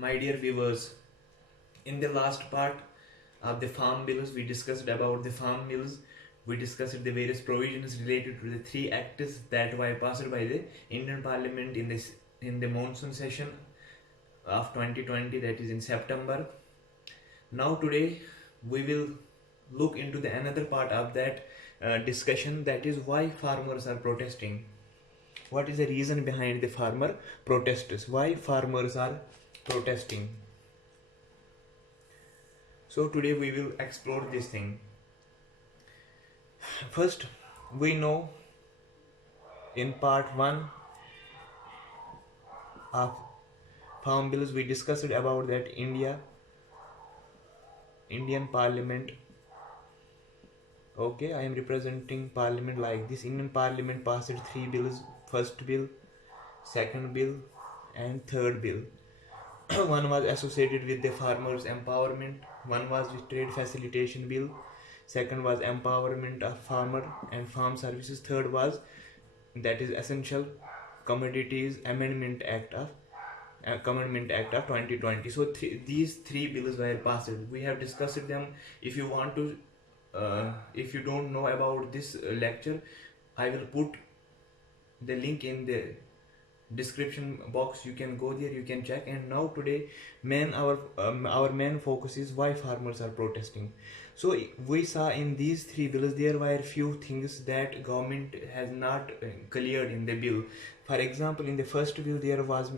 My dear viewers, in the last part of the farm bills, we discussed about the farm bills. We discussed the various provisions related to the three acts that were passed by the Indian Parliament in the monsoon session of 2020, that is in September. Now today we will look into the another part of that discussion, that is why farmers are protesting. What is the reason behind the farmer protests? Why farmers are protesting? So today we will explore this thing. First, we know in part 1 of farm bills we discussed about that Indian Parliament. Okay, I am representing Parliament like this. Indian Parliament passed 3 bills: first bill, second bill, and third bill. One was associated with the farmers' empowerment. One was with trade facilitation bill. Second was empowerment of farmer and farm services. Third was that is essential commodities amendment act of 2020. So these three bills were passed. We have discussed them. If you want to if you don't know about this lecture, I will put the link in the description box. You can go there, you can check. And now today our main focus is why farmers are protesting. So we saw in these three bills there were few things that government has not cleared in the bill. For example, in the first bill there was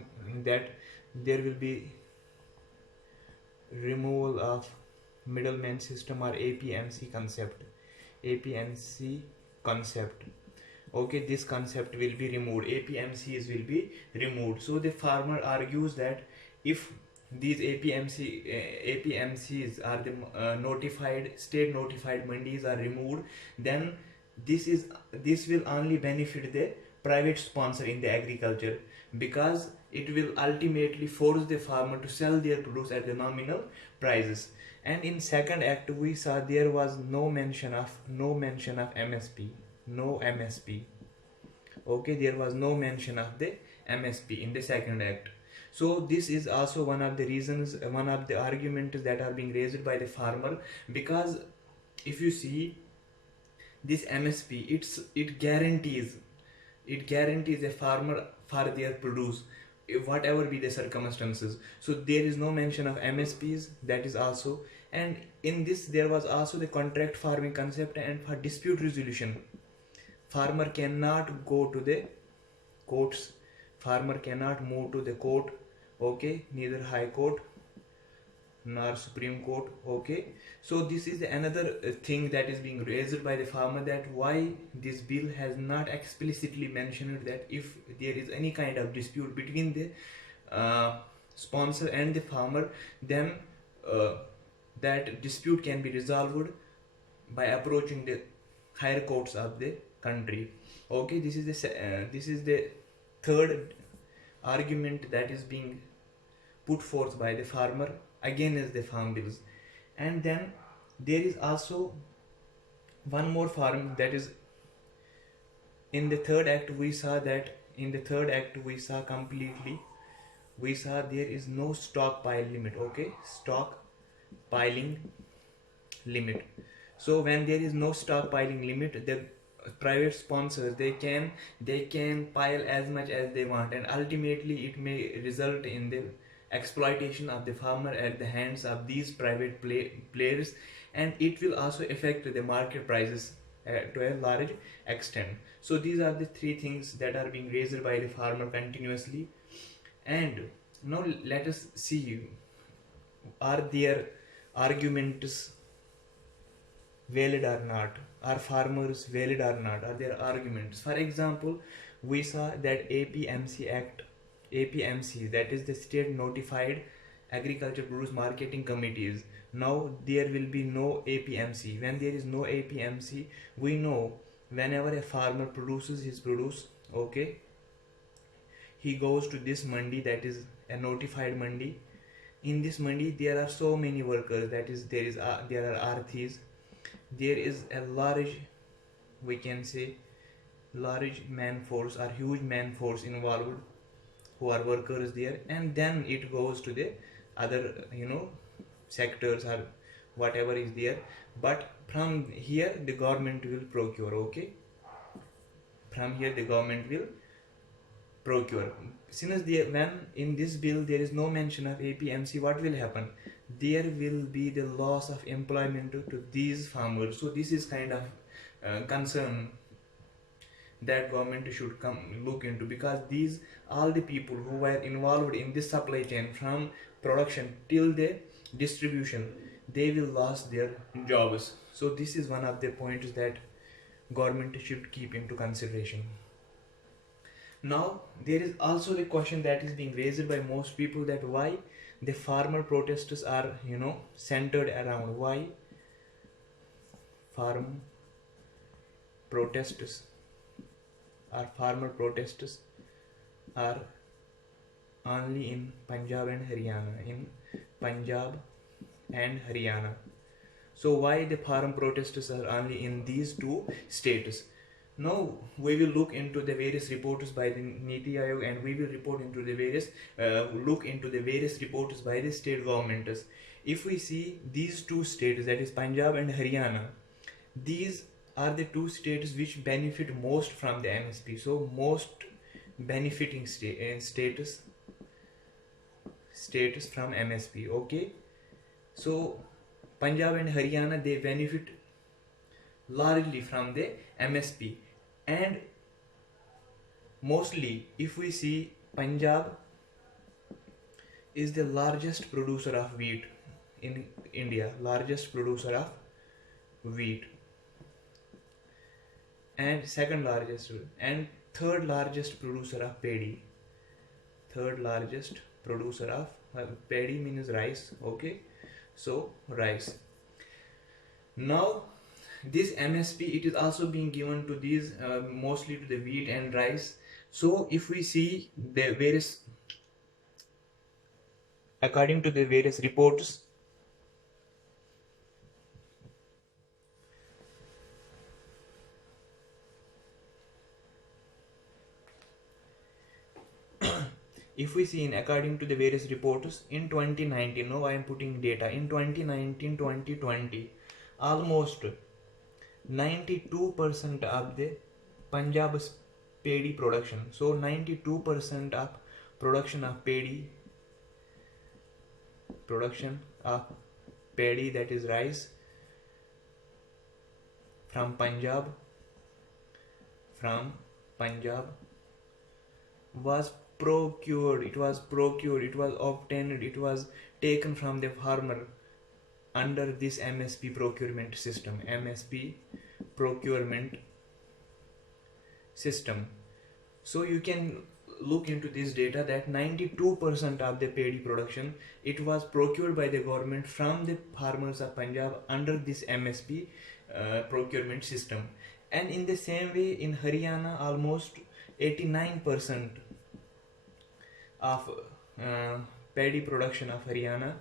that there will be removal of middleman system, or APMC concept. Okay, this concept will be removed. APMCs will be removed. So the farmer argues that if these APMCs are the state notified mandis are removed, then this will only benefit the private sponsor in the agriculture, because it will ultimately force the farmer to sell their produce at the nominal prices. And in second act we saw there was no mention of MSP. No MSP. Okay, there was no mention of the MSP in the second act. So this is also one of the reasons, one of the arguments that are being raised by the farmer, because if you see this MSP, it guarantees a farmer for their produce, whatever be the circumstances. So there is no mention of MSPs, that is also. And in this there was also the contract farming concept. And for dispute resolution, farmer cannot go to the courts, farmer cannot move to the court. Okay, neither high court nor Supreme Court. Okay, so this is another thing that is being raised by the farmer, that why this bill has not explicitly mentioned that if there is any kind of dispute between the sponsor and the farmer, then that dispute can be resolved by approaching the higher courts of the country. Okay, this is the third argument that is being put forth by the farmer against the farm bills. And then there is also one more farm, that is in the third act we saw there is no stockpile limit. Okay, stockpiling limit. So when there is no stockpiling limit, the private sponsors, they can pile as much as they want, and ultimately it may result in the exploitation of the farmer at the hands of these private players, and it will also affect the market prices to a large extent. So these are the three things that are being raised by the farmer continuously. And now let us see, are their arguments valid or not? Are farmers valid or not? Are their arguments? For example, we saw that APMC, that is the state notified agriculture produce marketing committees. Now there will be no APMC. When there is no APMC, we know whenever a farmer produces his produce, okay, he goes to this mandi, that is a notified mandi. In this mandi there are so many workers, that is there are arthis, there is a large, we can say, large man force or huge man force involved, who are workers there. And then it goes to the other sectors or whatever is there, but from here the government will procure. Okay, from here the government will procure. Since when in this bill there is no mention of APMC, what will happen? There will be the loss of employment to these farmers. So this is kind of concern that government should come look into, because these all the people who were involved in this supply chain from production till the distribution, they will lose their jobs. So this is one of the points that government should keep into consideration. Now there is also the question that is being raised by most people, that why the farmer protests are centered around, why farm protests farmer protests are only in Punjab and Haryana. So why the farm protests are only in these two states? Now we will look into the various reports by the Niti Aayog, and we will look into the various reports by the state governments. If we see these two states, that is Punjab and Haryana, these are the two states which benefit most from the MSP. So most benefiting status from MSP. Okay, so Punjab and Haryana, they benefit largely from the MSP, and mostly if we see, Punjab is the largest producer of wheat in India, largest producer of wheat, and second largest and third largest producer of paddy. Third largest producer of paddy means rice. Okay, so rice. Now this MSP, it is also being given to these mostly to the wheat and rice. So if we see the various, according to the various reports, if we see according to the various reports in 2019, now I am putting data, in 2019-2020, almost 92% of the Punjab's paddy production, so 92% of production of paddy, that is rice, from Punjab was procured, it was obtained, it was taken from the farmer under this MSP procurement system. So you can look into this data that 92% of the paddy production, it was procured by the government from the farmers of Punjab under this MSP procurement system. And in the same way in Haryana, almost 89% of paddy production of Haryana,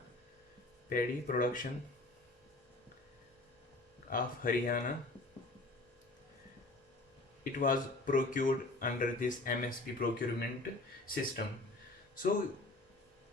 it was procured under this MSP procurement system. So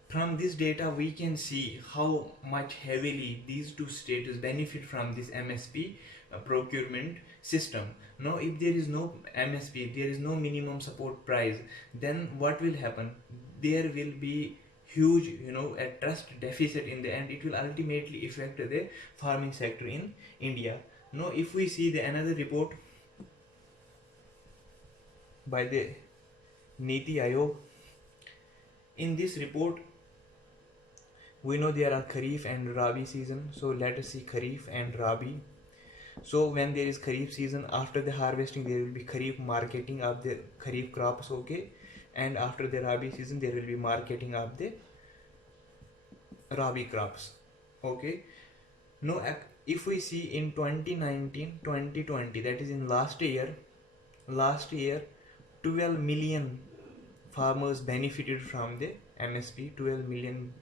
from this data we can see how much heavily these two states benefit from this MSP procurement system. Now if there is no MSP, there is no minimum support price, then what will happen? There will be huge a trust deficit in the end. It will ultimately affect the farming sector in India. Now if we see the another report by the Niti Aayog, in this report we know there are Kharif and Rabi season. So let us see Kharif and Rabi. So when there is Kharif season, after the harvesting there will be Kharif marketing of the Kharif crops. Okay, and after the Rabi season there will be marketing of the Rabi crops. Okay, now if we see in 2019-2020, that is in last year 12 million farmers benefited from the MSP. 12 million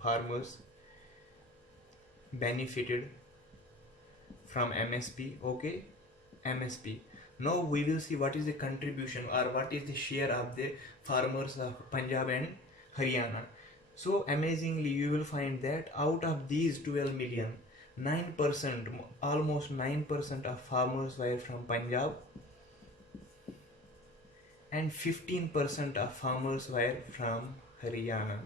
farmers benefited from MSP. Okay, MSP. Now we will see what is the contribution or what is the share of the farmers of Punjab and Haryana. So amazingly, you will find that out of these 12 million, 9%, almost 9% of farmers were from Punjab, and 15% of farmers were from Haryana.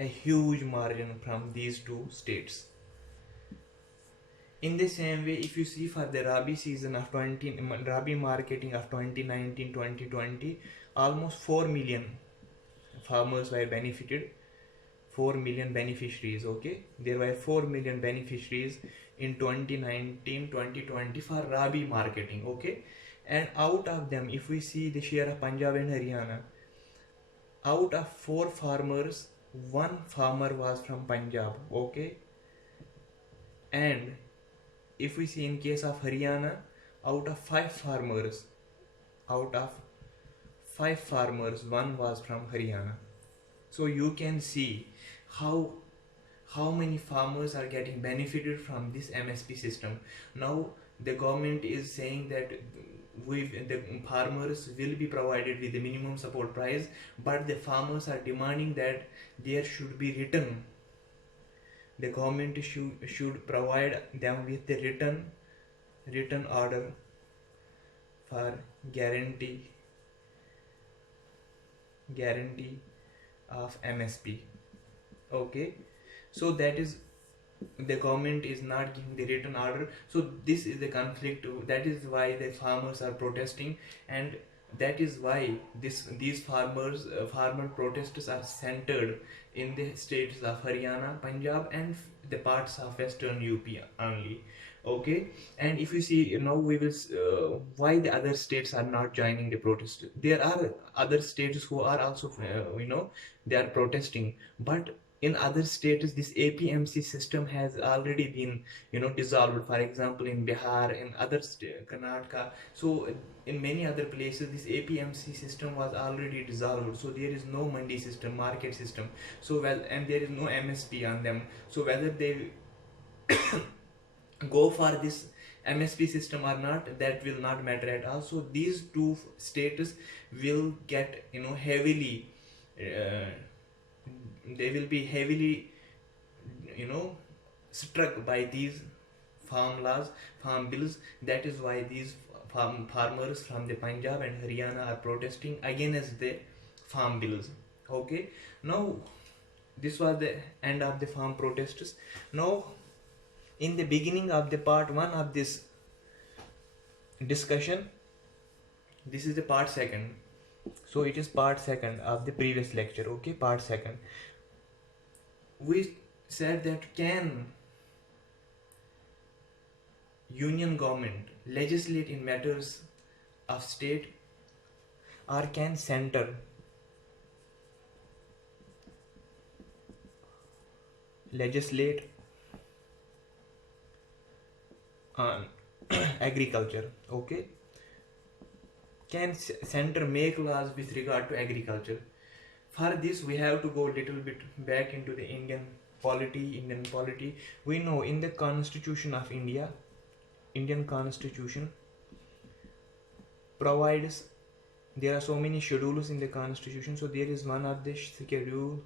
A huge margin from these two states. In the same way, if you see for the Rabi season of Rabi marketing of 2019-2020, almost 4 million farmers were benefited, 4 million beneficiaries. Okay, there were 4 million beneficiaries in 2019-2020 for Rabi marketing. Okay, and out of them, if we see the share of Punjab and Haryana, out of 4 farmers, 1 farmer was from Punjab. Okay, and if we see in case of Haryana, out of 5 farmers, out of 5 farmers, 1 was from Haryana. So you can see how many farmers are getting benefited from this MSP system. Now the government is saying that the farmers will be provided with the minimum support price, but the farmers are demanding that there should be written, the government should provide them with the written order for guarantee of MSP. Okay, so that is, the government is not giving the written order, so this is the conflict. That is why the farmers are protesting, and that is why these farmer protests are centered in the states of Haryana, Punjab, and the parts of western UP only. Okay, and if you see, we will why the other states are not joining the protest. There are other states who are also they are protesting, but in other states this APMC system has already been dissolved. For example, in Bihar, in other Karnataka, so in many other places this APMC system was already dissolved, so there is no mandi system, market system, so and there is no MSP on them. So whether they go for this MSP system or not, that will not matter at all. So these two states will get heavily they will be heavily struck by these farm bills. That is why these farmers from the Punjab and Haryana are protesting against the farm bills. Okay, now this was the end of the farm protests. Now in the beginning of the part 1 of this discussion, this is the part 2nd, so it is part 2nd of the previous lecture. Okay, part 2nd, we said that can union government legislate in matters of state, or can center legislate on agriculture. Okay, can center make laws with regard to agriculture? For this we have to go a little bit back into the Indian polity. We know in the Constitution of India, Indian Constitution provides, there are so many schedules in the Constitution. So there is one of the schedule,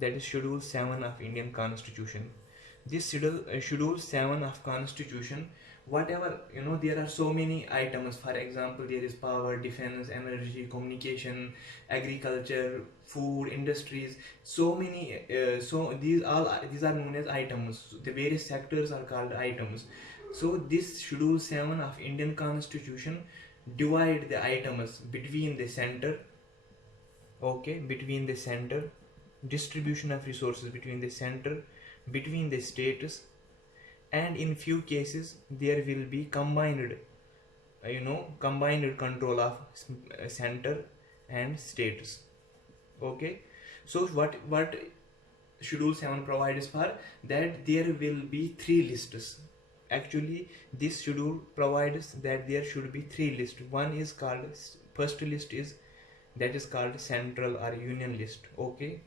that is Schedule 7 of Indian Constitution. This schedule 7 of Constitution, whatever there are so many items. For example, there is power, defense, energy, communication, agriculture, food, industries, so many so these are known as items. The various sectors are called items. So this Schedule 7 of Indian Constitution divide the items between the center. Okay, between the center, distribution of resources between the center, between the states, and in few cases there will be combined control of center and states. Okay, so what Schedule 7 provides for, that there will be 3 lists. Actually this schedule provides that there should be 3 lists. One is called, first list is, that is called central or union list. Okay,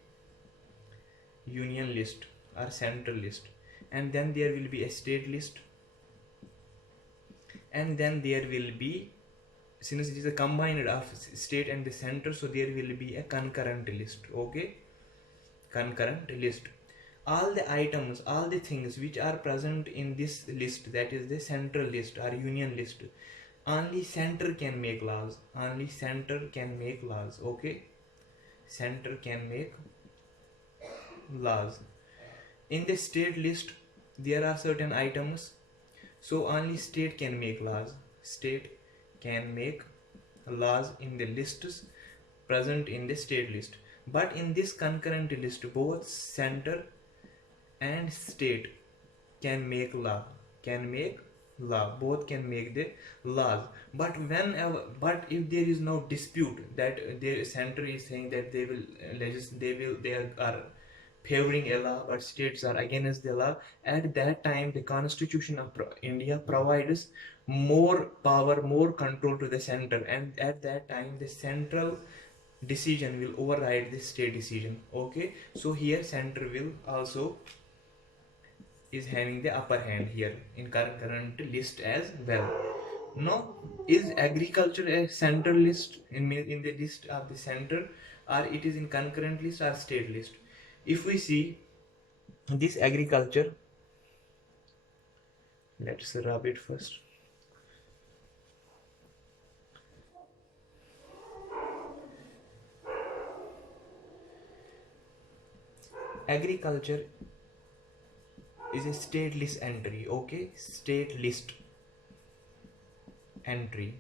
union list or central list, and then there will be a state list, and then there will be, since it is a combined of state and the center, so there will be a concurrent list. Okay, concurrent list. All the items, all the things which are present in this list, that is the central list or union list, only center can make laws. Only center can make laws. Okay, center can make laws. In the state list there are certain items, so only state can make laws. State can make laws in the lists present in the state list. But in this concurrent list, both center and state can make law. Can make law. Both can make the laws. But if there is no dispute that the center is saying that they are favoring a law, but states are against the law, at that time the Constitution of India provides more power, more control to the center, and at that time the central decision will override the state decision. Okay, so here center will also is having the upper hand here in current list as well. Now, is agriculture a central list in the list of the center, or it is in concurrent list or state list? If we see this agriculture, let's rub it first. Agriculture is a state list entry. Okay, state list entry.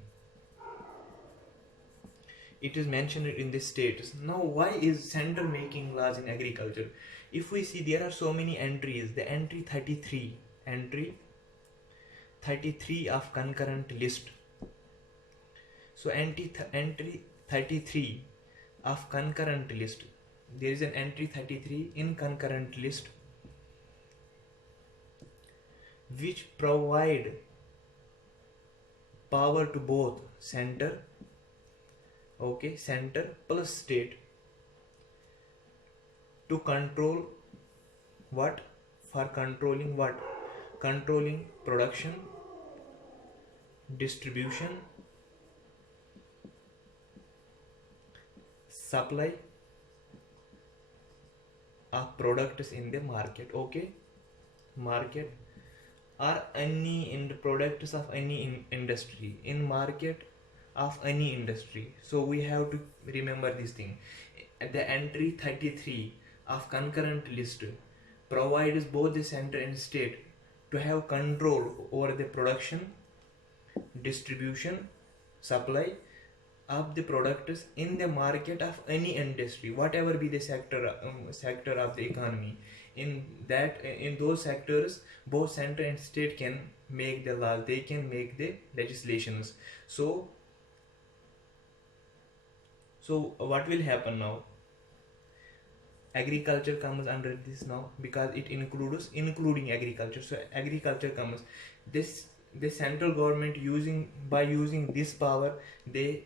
It is mentioned in the states. Now, why is center making laws in agriculture? If we see, there are so many entries. The entry 33 of concurrent list. So entry 33 of concurrent list. There is an entry 33 in concurrent list which provide power to both center, okay, center plus state, to control what? For controlling what? Controlling production, distribution, supply of products in the market. Okay, market or any in the products of any industry, in market of any industry. So we have to remember this thing. The entry 33 of concurrent list provides both the center and state to have control over the production, distribution, supply of the products in the market of any industry, whatever be the sector of the economy. In those sectors, both center and state can make the laws. They can make the legislations. So what will happen now? Agriculture comes under this now, because it including agriculture. So agriculture comes, this the central government by using this power, they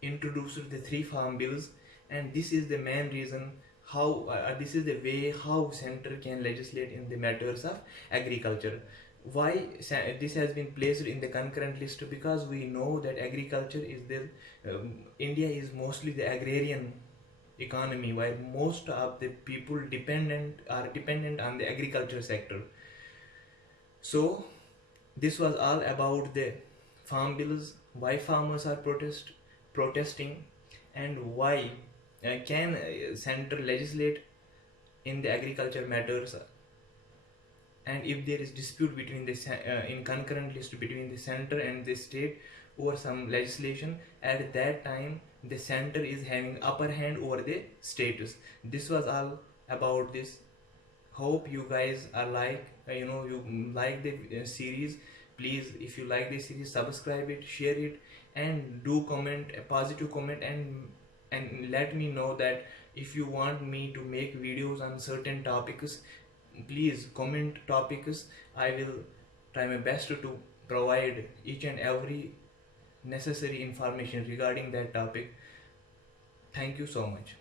introduced the 3 farm bills, and this is the main reason how this is the way how center can legislate in the matters of agriculture. Why this has been placed in the concurrent list? Because we know that agriculture is India is mostly the agrarian economy, where most of the people are dependent on the agriculture sector. So this was all about the farm bills, why farmers are protesting, and why can center legislate in the agriculture matters, and if there is dispute between in concurrent list between the center and the state over some legislation, at that time the center is having upper hand over the states. This was all about this. Hope you guys are you like the series. Please, if you like this series, subscribe it, share it, and do comment a positive comment, and let me know that if you want me to make videos on certain topics, please comment topics. I will try my best to provide each and every necessary information regarding that topic. Thank you so much.